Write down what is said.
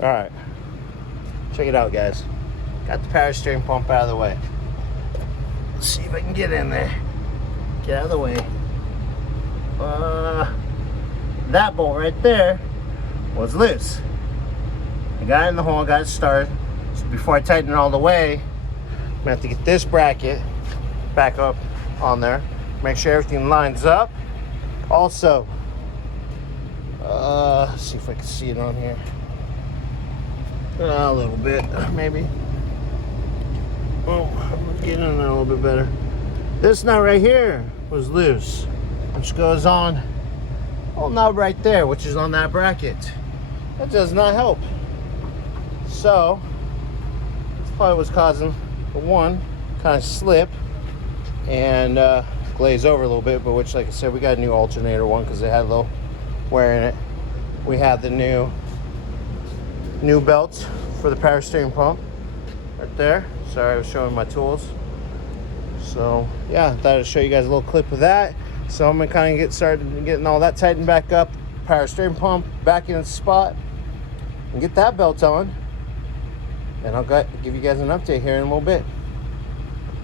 All right, check it out, guys. Got the power steering pump out of the way. Let's see if I can get in there. Get out of the way. That bolt right there was loose. I got it in the hole, got it started. So before I tighten it all the way, I'm gonna have to get this bracket back up on there. Make sure everything lines up. Also, let's see if I can see it on here. A little bit, maybe. Oh, I'm getting in there a little bit better. This nut right here was loose, which goes on little knob right there, which is on that bracket. That does not help. So that's probably what's causing the one kind of slip and glaze over a little bit, but which, like I said, we got a new alternator one because it had a little wear in it. We have the new belts for the power steering pump right there. Sorry, I was showing my tools. So yeah, I thought I'd show you guys a little clip of that. So I'm gonna kind of get started getting all that tightened back up, power steering pump back in its spot, and get that belt on. And I'll give you guys an update here in a little bit.